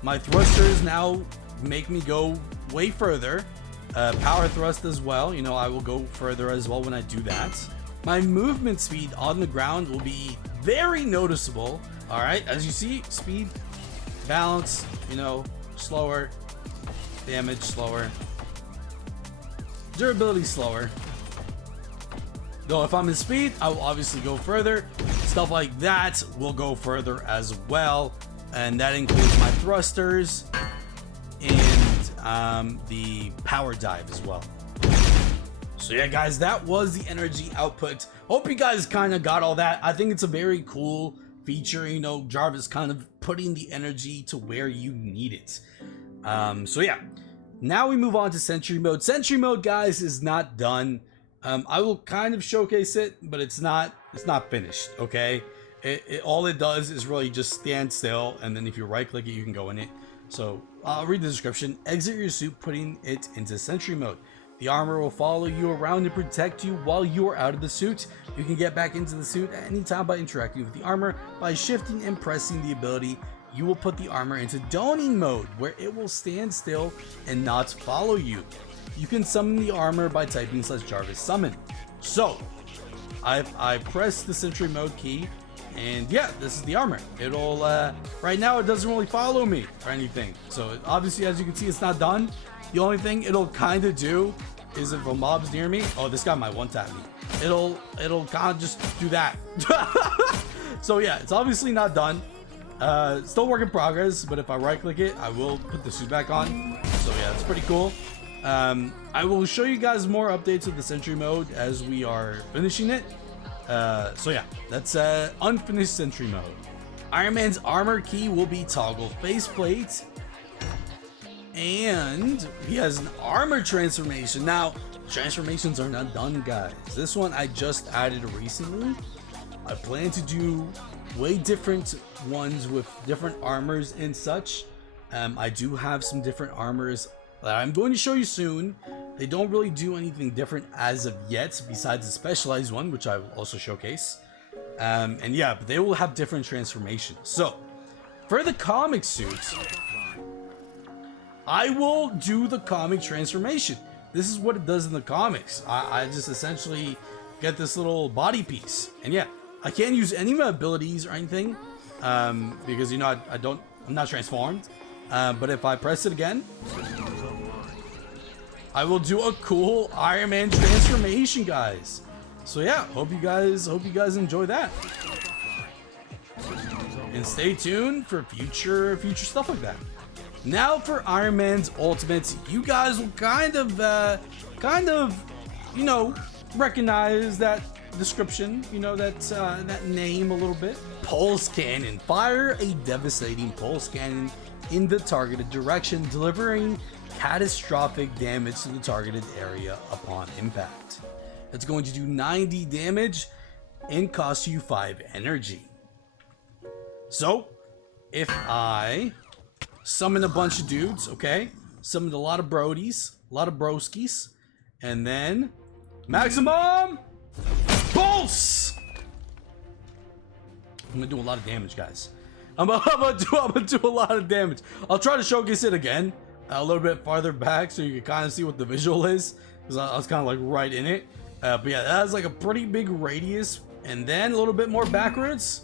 My thrusters now make me go way further. Power thrust as well, you know, I will go further as well when I do that. My movement speed on the ground will be very noticeable. All right, as you see, speed, balance, you know, slower. Damage slower. Durability slower. Though if I'm in speed, I will obviously go further. Stuff like that will go further as well. And that includes my thrusters and the power dive as well. So yeah, guys, that was the energy output. Hope you guys kind of got all that. I think it's a very cool feature. You know, Jarvis kind of putting the energy to where you need it. So yeah, now we move on to Sentry mode. Sentry mode, guys, is not done. I will kind of showcase it, but it's not finished. Okay, all it does is really just stand still, and then if you right click it, you can go in it. So I'll read the description. Exit your suit, putting it into Sentry mode. The armor will follow you around and protect you while you are out of the suit. You can get back into the suit at any time by interacting with the armor. By shifting and pressing the ability, you will put the armor into Doning mode, where it will stand still and not follow you. You can summon the armor by typing /Jarvis summon. So, I pressed the Sentry mode key, and yeah, this is the armor. It'll, right now it doesn't really follow me or anything. So obviously, as you can see, it's not done. The only thing it'll kind of do is if a mob's near me, oh, this guy might one-tap me. It'll kind of just do that. So yeah, it's obviously not done. Still work in progress, but if I right click it, I will put the suit back on. So yeah, it's pretty cool. I will show you guys more updates of the Sentry mode as we are finishing it. So yeah, that's unfinished Sentry mode. Iron Man's armor key will be toggle faceplate, and he has an armor transformation. Now, transformations are not done, guys. This one I just added recently. I plan to do way different ones with different armors and such. I do have some different armors that I'm going to show you soon. They don't really do anything different as of yet, besides the specialized one, which I will also showcase. And yeah, but they will have different transformations. So, for the comic suits, I will do the comic transformation. This is what it does in the comics. I just essentially get this little body piece. And yeah, I can't use any of my abilities or anything, because, you know, I'm not transformed. But if I press it again, I will do a cool Iron Man transformation, guys. So yeah, hope you guys enjoy that. And stay tuned for future stuff like that. Now for Iron Man's ultimate, you guys will kind of, you know, recognize that description, you know, that name a little bit. Pulse cannon. Fire a devastating pulse cannon in the targeted direction, delivering catastrophic damage to the targeted area upon impact. It's going to do 90 damage and cost you 5 energy. So, if I summon a bunch of dudes, okay? Summoned a lot of brodies, a lot of broskies, and then maximum pulse! I'm gonna do a lot of damage, guys. I'm gonna do a lot of damage. I'll try to showcase it again a little bit farther back so you can kind of see what the visual is, because I was kind of like right in it. But yeah, that has like a pretty big radius, and then a little bit more backwards.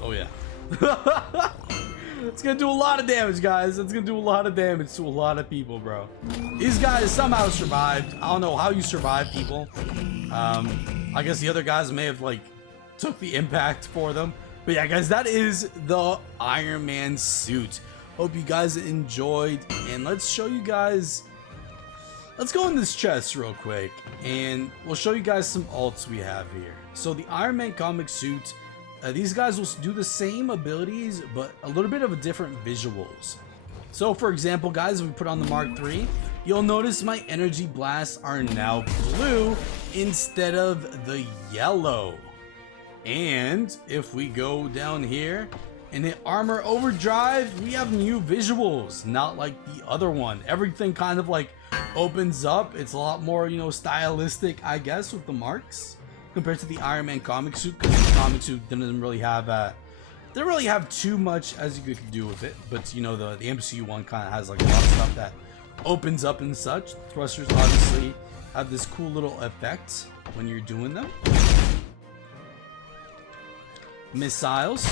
Oh yeah. It's gonna do a lot of damage, guys. It's gonna do a lot of damage to a lot of people, bro. These guys somehow survived. I don't know how you survive, people. I guess the other guys may have like took the impact for them. But yeah, guys, that is the Iron Man suit. Hope you guys enjoyed, and let's show you guys. Let's go in this chest real quick, and we'll show you guys some alts we have here. So the Iron Man comic suit. These guys will do the same abilities, but a little bit of a different visuals. So for example, guys, if we put on the Mark III, you'll notice my energy blasts are now blue instead of the yellow. And if we go down here and hit armor overdrive, we have new visuals, not like the other one. Everything kind of like opens up. It's a lot more, you know, stylistic, I guess, with the marks, compared to the Iron Man comic suit, because the comic suit doesn't really have too much as you could do with it. But you know, the MCU one kind of has like a lot of stuff that opens up and such. Thrusters obviously have this cool little effect when you're doing them. Missiles,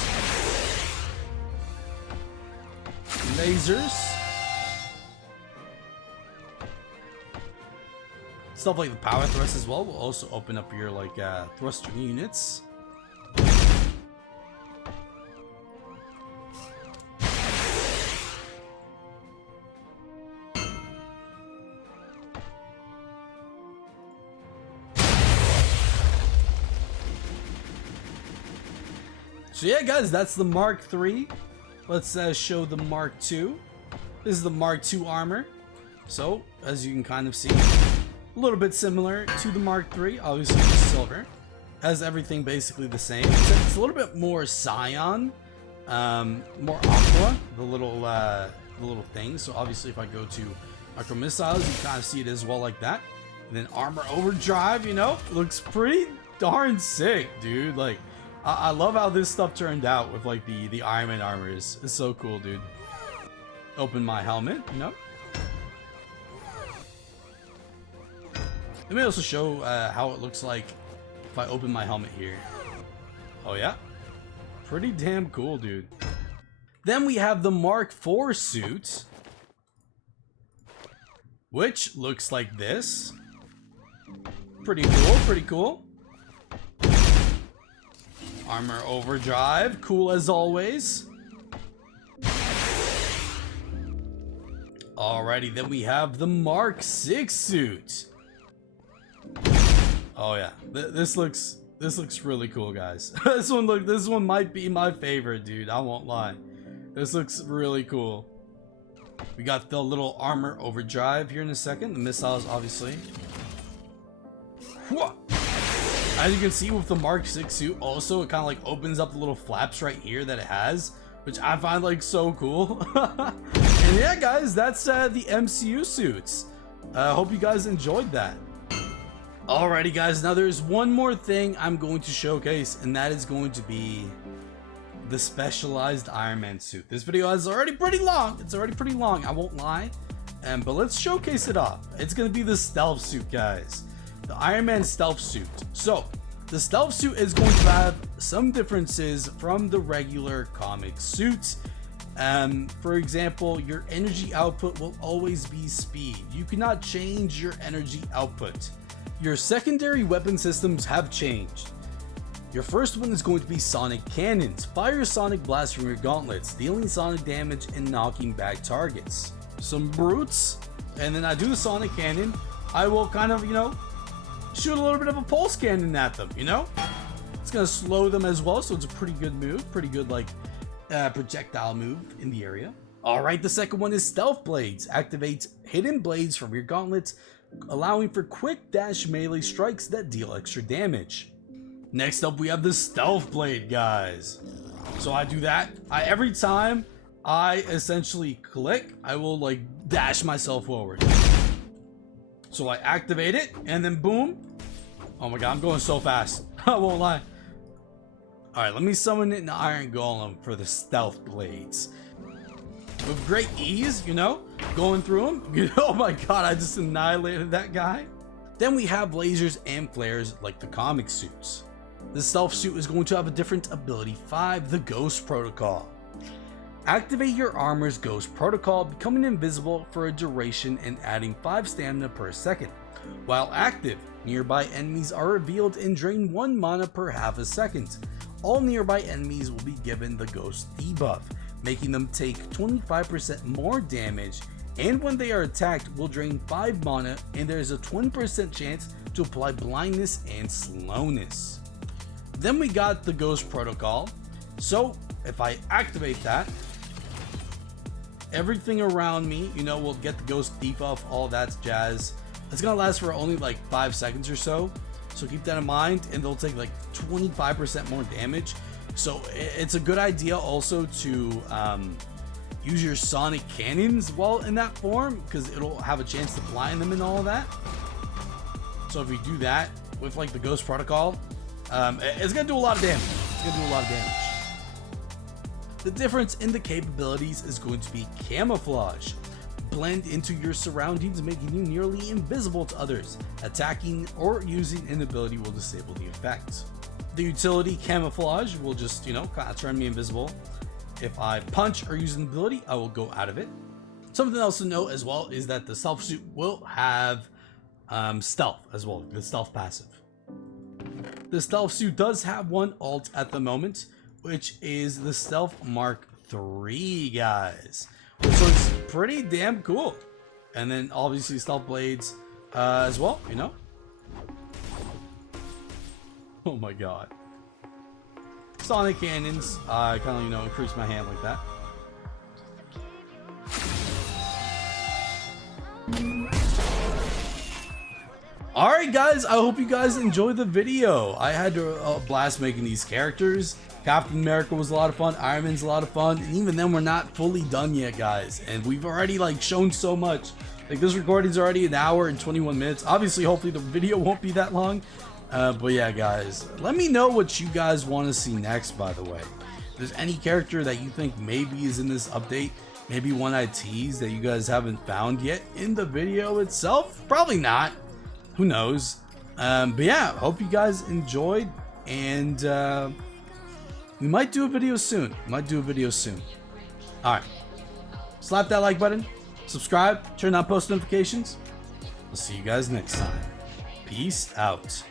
lasers, Stuff like the power thrust as well will also open up your like thruster units. So yeah, guys, that's the Mark III. Let's show the Mark II. This is the Mark II armor. So, as you can kind of see, a little bit similar to the Mark III, obviously just silver. Has everything basically the same, except it's a little bit more cyan, more aqua, the little thing. So obviously if I go to micro missiles, you kind of see it as well like that. And then armor overdrive, you know, looks pretty darn sick, dude. Like, I love how this stuff turned out with like the Iron Man armor. It's so cool, dude. Open my helmet, you know. Let me also show how it looks like if I open my helmet here. Oh yeah, pretty damn cool, dude. Then we have the Mark IV suit, which looks like this. Pretty cool, pretty cool. Armor overdrive, cool as always. Alrighty, then we have the Mark VI suit. Oh yeah, this looks really cool, guys. This one might be my favorite, dude. I won't lie. This looks really cool. We got the little armor overdrive here in a second. The missiles, obviously. Whoa. As you can see with the Mark VI suit, also it kind of like opens up the little flaps right here that it has, which I find like so cool. And yeah, guys, that's the MCU suits. Hope you guys enjoyed that. Alrighty, guys, now there's one more thing I'm going to showcase, and that is going to be the specialized Iron Man suit. This video is already pretty long. It's already pretty long, I won't lie. But let's showcase it off. It's going to be the stealth suit, guys. The Iron Man stealth suit. So, the stealth suit is going to have some differences from the regular comic suits. For example, your energy output will always be speed. You cannot change your energy output. Your secondary weapon systems have changed. Your first one is going to be sonic cannons. Fire sonic blasts from your gauntlets, dealing sonic damage and knocking back targets. Some brutes, and then I do the sonic cannon. I will kind of, you know, shoot a little bit of a pulse cannon at them, you know? It's gonna slow them as well, so it's a pretty good move. Pretty good, like, projectile move in the area. Alright, the second one is stealth blades. Activates hidden blades from your gauntlets, allowing for quick dash melee strikes that deal extra damage. Next up, we have the stealth blade, guys. So I do that. Every time I essentially click, I will like dash myself forward. So I activate it, and then boom. Oh my god, I'm going so fast. I won't lie. Alright, let me summon it in the Iron Golem for the stealth blades. With great ease, you know, going through them. Oh my god, I just annihilated that guy. Then we have lasers and flares like the comic suits. The stealth suit is going to have a different ability 5, the Ghost Protocol. Activate your armor's Ghost Protocol, becoming invisible for a duration and adding 5 stamina per second. While active, nearby enemies are revealed and drain 1 mana per half a second. All nearby enemies will be given the Ghost debuff, making them take 25% more damage, and when they are attacked will drain 5 mana, and there is a 20% chance to apply blindness and slowness. Then we got the Ghost Protocol. So if I activate that, everything around me, you know, will get the Ghost debuff, all that jazz. It's gonna last for only like 5 seconds or so, so keep that in mind, and they'll take like 25% more damage. So it's a good idea also to use your sonic cannons while in that form, because it'll have a chance to blind them and all of that. So if you do that with like the Ghost Protocol, it's gonna do a lot of damage. It's gonna do a lot of damage. The difference in the capabilities is going to be camouflage. Blend into your surroundings, making you nearly invisible to others. Attacking or using an ability will disable the effect. The utility camouflage will just, you know, kind of turn me invisible. If I punch or use an ability, I will go out of it. Something else to note as well is that the stealth suit will have stealth as well, the stealth passive. The stealth suit does have one alt at the moment, which is the Stealth Mark III, guys. So it's pretty damn cool. And then obviously stealth blades as well, you know. Oh my god. Sonic cannons, I kind of, you know, increase my hand like that. Alright guys, I hope you guys enjoyed the video. I had a blast making these characters. Captain America was a lot of fun, Iron Man's a lot of fun, and even then we're not fully done yet, guys. And we've already like shown so much. Like this recording's already an hour and 21 minutes. Obviously, hopefully the video won't be that long. But yeah, guys, let me know what you guys want to see next, by the way. If there's any character that you think maybe is in this update, maybe one I teased that you guys haven't found yet in the video itself, probably not. Who knows? But yeah, hope you guys enjoyed, and we might do a video soon. Alright. Slap that like button, subscribe, turn on post notifications. We'll see you guys next time. Peace out.